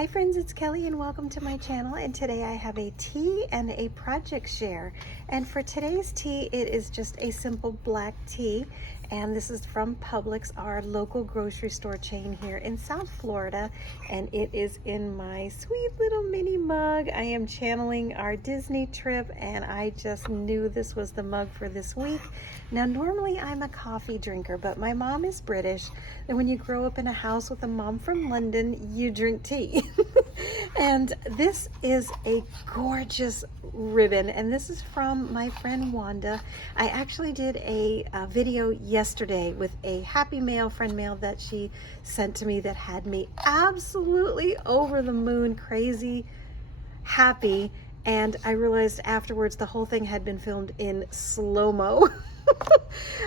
Hi friends, it's Kelly and welcome to my channel, and today I have a tea and a project share. And for today's tea, it is just a simple black tea, and this is from Publix, our local grocery store chain here in South Florida, and it is in my sweet little mini mug. I am channeling our Disney trip, and I just knew this was the mug for this week. Now normally I'm a coffee drinker, but my mom is British, and when you grow up in a house with a mom from London, you drink tea. And this is a gorgeous ribbon, and this is from my friend Wanda. I actually did a video yesterday with a happy mail, friend mail, that she sent to me that had me absolutely over the moon, crazy happy. And I realized afterwards the whole thing had been filmed in slow-mo.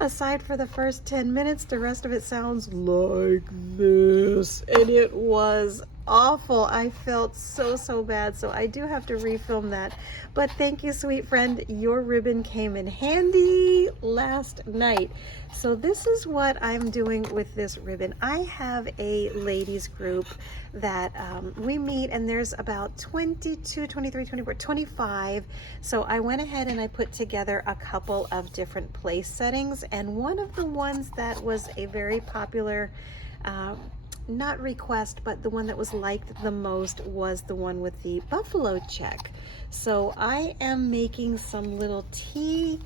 Aside for the first 10 minutes, the rest of it sounds like this, and it was awful. I felt so bad, so I do have to refilm that. But thank you, sweet friend. Your ribbon came in handy last night. So this is what I'm doing with this ribbon. I have a ladies group that we meet, and there's about 22, 23, 24, 25. So I went ahead and I put together a couple of different place settings, and one of the ones that was a very popular not request, but the one that was liked the most was the one with the buffalo check. So I am making some little tea,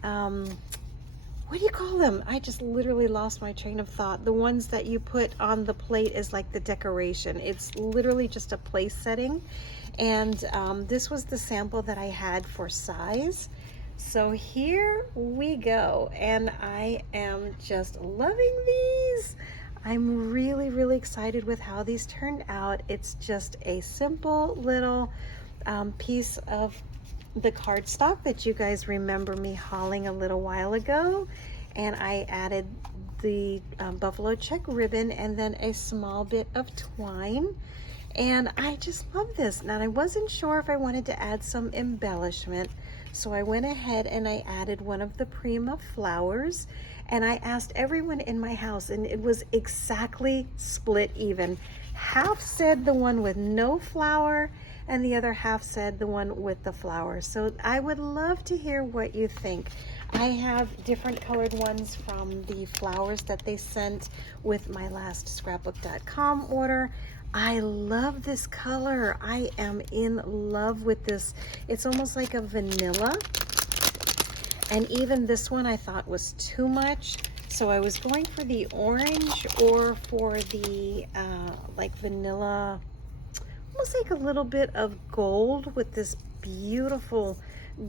what do you call them? I just literally lost my train of thought. The ones that you put on the plate is like the decoration. It's literally just a place setting. And this was the sample that I had for size. So here we go. And I am just loving these. I'm really excited with how these turned out. It's just a simple little piece of the cardstock that you guys remember me hauling a little while ago, and I added the buffalo check ribbon and then a small bit of twine, and I just love this. Now I wasn't sure if I wanted to add some embellishment, so I went ahead and I added one of the Prima flowers, and I asked everyone in my house, and it was exactly split even. Half said the one with no flower, and the other half said the one with the flower. So I would love to hear what you think. I have different colored ones from the flowers that they sent with my last scrapbook.com order. I love this color. I am in love with this. It's almost like a vanilla. And even this one I thought was too much. So I was going for the orange or for the like vanilla, almost like a little bit of gold with this beautiful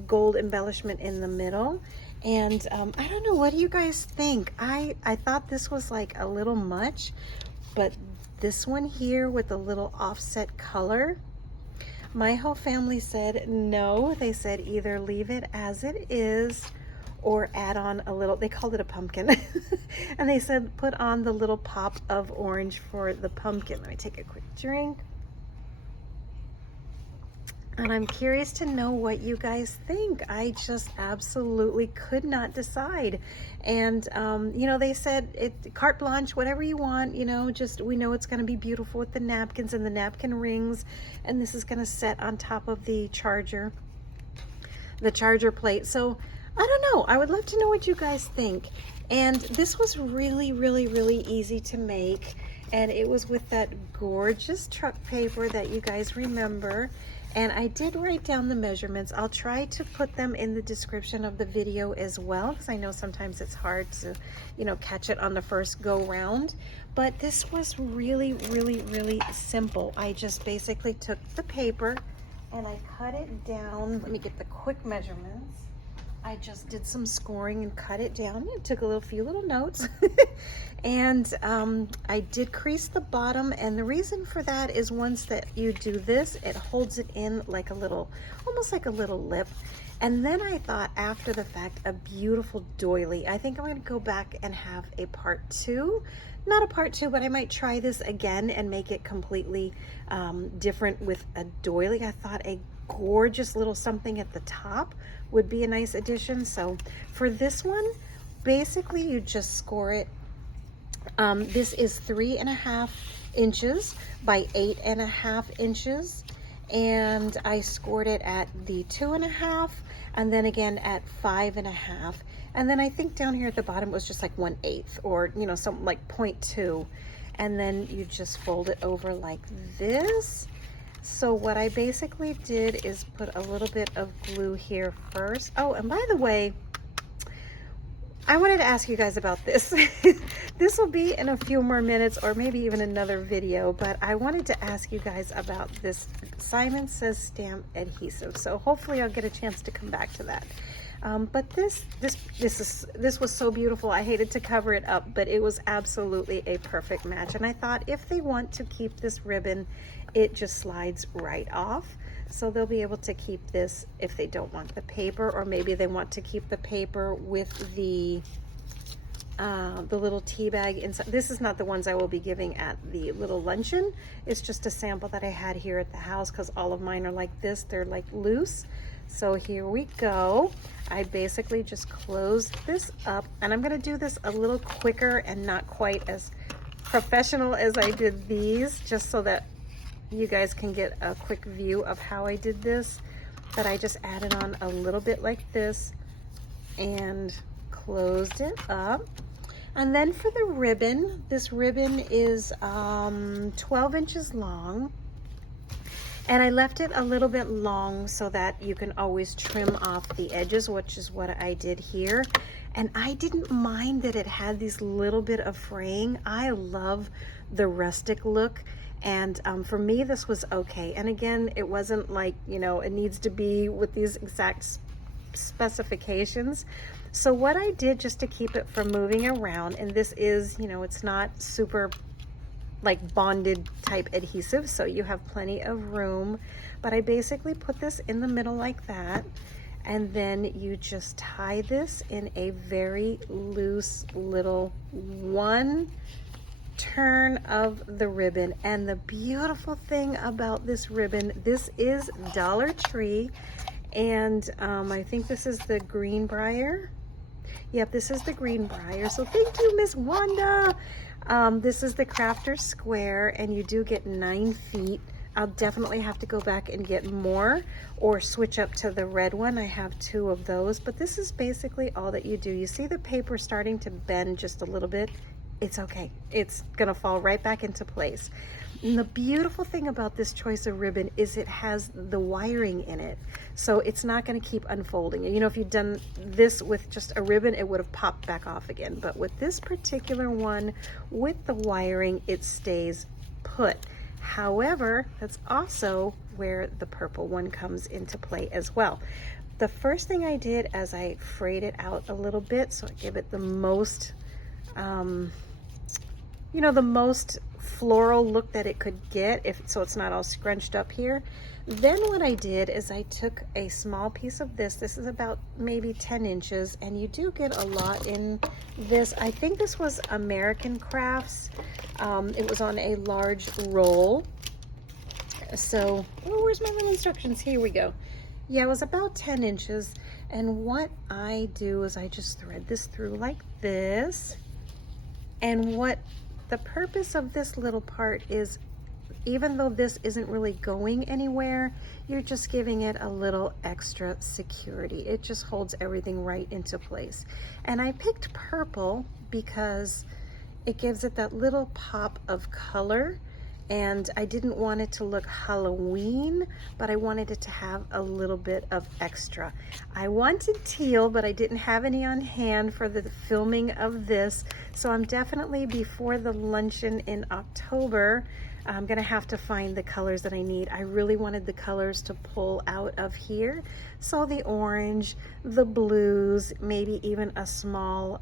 gold embellishment in the middle. And I don't know, what do you guys think? I thought this was like a little much, but this one here with a little offset color, my whole family said no. They said either leave it as it is or add on a little, they called it a pumpkin. And they said put on the little pop of orange for the pumpkin. Let me take a quick drink. And I'm curious to know what you guys think. I just absolutely could not decide. And, you know, they said carte blanche, whatever you want, you know, just, we know it's going to be beautiful with the napkins and the napkin rings. And this is going to set on top of the charger plate. So I don't know. I would love to know what you guys think. And this was really easy to make. And it was with that gorgeous truck paper that you guys remember. And I did write down the measurements. I'll try to put them in the description of the video as well, because I know sometimes it's hard to, you know, catch it on the first go round. But this was really simple. I just basically took the paper and I cut it down. Let me get the quick measurements. I just did some scoring and cut it down. I took a few little notes. And I did crease the bottom, and the reason for that is once that you do this, it holds it in like a little, almost like a little lip. And then I thought after the fact, a beautiful doily. I think I'm going to go back and have a part 2. Not a part 2, but I might try this again and make it completely different with a doily. I thought a gorgeous little something at the top would be a nice addition. So for this one, basically you just score it This is 3.5 inches by 8.5 inches. And I scored it at the 2.5 and then again at 5.5. And then I think down here at the bottom it was just like 1/8 or, you know, something like 0.2. And then you just fold it over like this. So what I basically did is put a little bit of glue here first. Oh, and by the way, I wanted to ask you guys about this. This will be in a few more minutes or maybe even another video, but I wanted to ask you guys about this Simon Says stamp adhesive. So hopefully I'll get a chance to come back to that. But this was so beautiful. I hated to cover it up, but it was absolutely a perfect match. And I thought if they want to keep this ribbon, it just slides right off. So they'll be able to keep this if they don't want the paper, or maybe they want to keep the paper with the little tea bag inside. This is not the ones I will be giving at the little luncheon. It's just a sample that I had here at the house because all of mine are like this. They're like loose. So here we go. I basically just closed this up, and I'm going to do this a little quicker and not quite as professional as I did these, just so that you guys can get a quick view of how I did this. But I just added on a little bit like this and closed it up. And then for the ribbon, this ribbon is 12 inches long. And I left it a little bit long so that you can always trim off the edges, which is what I did here. And I didn't mind that it had these little bit of fraying. I love the rustic look. And for me, this was okay. And again, it wasn't like, you know, it needs to be with these exact specifications. So what I did just to keep it from moving around, and this is, you know, it's not super like bonded type adhesive, so you have plenty of room, but I basically put this in the middle like that, and then you just tie this in a very loose little one turn of the ribbon. And the beautiful thing about this ribbon, this is Dollar Tree, and I think this is the Greenbrier. Yep, this is the Greenbrier. So thank you, Miss Wanda. This is the Crafter Square, and you do get 9 feet. I'll definitely have to go back and get more or switch up to the red one. I have 2 of those, but this is basically all that you do. You see the paper starting to bend just a little bit. It's okay. It's gonna fall right back into place. And the beautiful thing about this choice of ribbon is it has the wiring in it. So it's not gonna keep unfolding. You know, if you'd done this with just a ribbon, it would have popped back off again. But with this particular one, with the wiring, it stays put. However, that's also where the purple one comes into play as well. The first thing I did is I frayed it out a little bit, so I give it the most, you know, the most floral look that it could get, so it's not all scrunched up here. Then what I did is I took a small piece of this. This is about maybe 10 inches, and you do get a lot in this. I think this was American Crafts. It was on a large roll. So, oh, where's my little instructions? Here we go. Yeah, it was about 10 inches. And what I do is I just thread this through like this. And what the purpose of this little part is, even though this isn't really going anywhere, you're just giving it a little extra security. It just holds everything right into place. And I picked purple because it gives it that little pop of color, and I didn't want it to look Halloween, but I wanted it to have a little bit of extra. I wanted teal, but I didn't have any on hand for the filming of this, so I'm definitely, before the luncheon in October, I'm gonna have to find the colors that I need. I really wanted the colors to pull out of here. So the orange, the blues, maybe even a small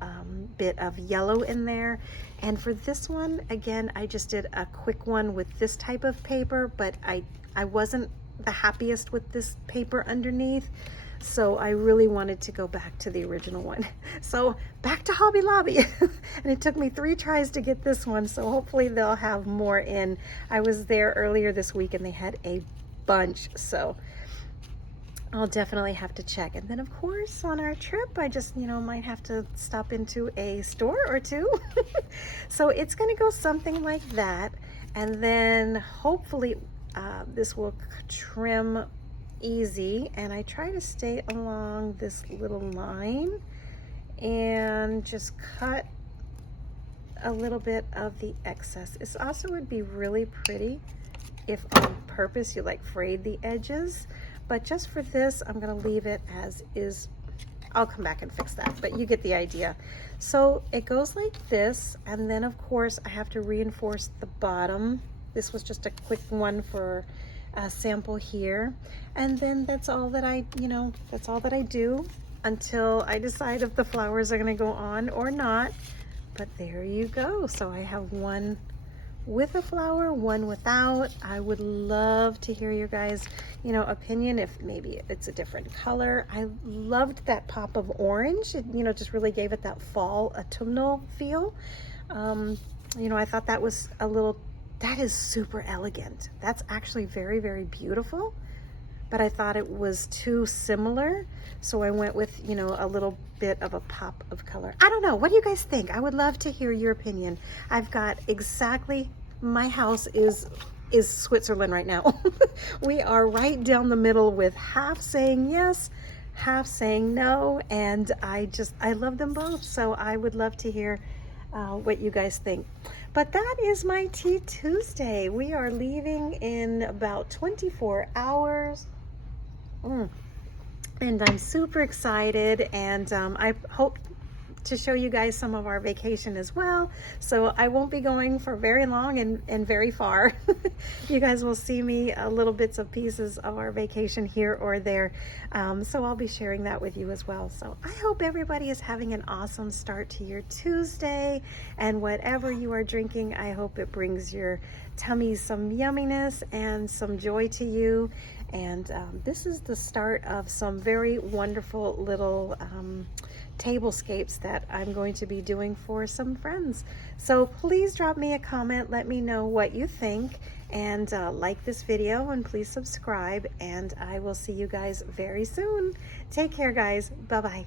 bit of yellow in there. And for this one, again, I just did a quick one with this type of paper, but I wasn't the happiest with this paper underneath. So I really wanted to go back to the original one. So back to Hobby Lobby. And it took me 3 tries to get this one. So hopefully they'll have more in. I was there earlier this week and they had a bunch. So I'll definitely have to check. And then of course on our trip, I just, might have to stop into a store or two. So it's gonna go something like that. And then hopefully this will trim easy. And I try to stay along this little line and just cut a little bit of the excess. It also would be really pretty if on purpose you like frayed the edges, but just for this I'm gonna leave it as is. I'll come back and fix that, but you get the idea. So it goes like this, and then of course I have to reinforce the bottom. This was just a quick one for a sample here, and then that's all that I do until I decide if the flowers are gonna go on or not. But there you go. So I have one with a flower, one without. I would love to hear your guys, opinion, if maybe it's a different color. I loved that pop of orange. It, just really gave it that fall autumnal feel. I thought that was that is super elegant. That's actually very, very beautiful. But I thought it was too similar, so I went with, a little bit of a pop of color. I don't know. What do you guys think? I would love to hear your opinion. I've got exactly, my house is Switzerland right now. We are right down the middle with half saying yes, half saying no, and I love them both. So I would love to hear what you guys think. But that is my Tea Tuesday. We are leaving in about 24 hours. And I'm super excited, and I hope to show you guys some of our vacation as well. So I won't be going for very long and very far. You guys will see me little bits of pieces of our vacation here or there. So I'll be sharing that with you as well. So I hope everybody is having an awesome start to your Tuesday, and whatever you are drinking, I hope it brings your tummy some yumminess and some joy to you. And this is the start of some very wonderful little tablescapes that I'm going to be doing for some friends. So please drop me a comment, let me know what you think, and like this video, and please subscribe, and I will see you guys very soon. Take care, guys. Bye-bye.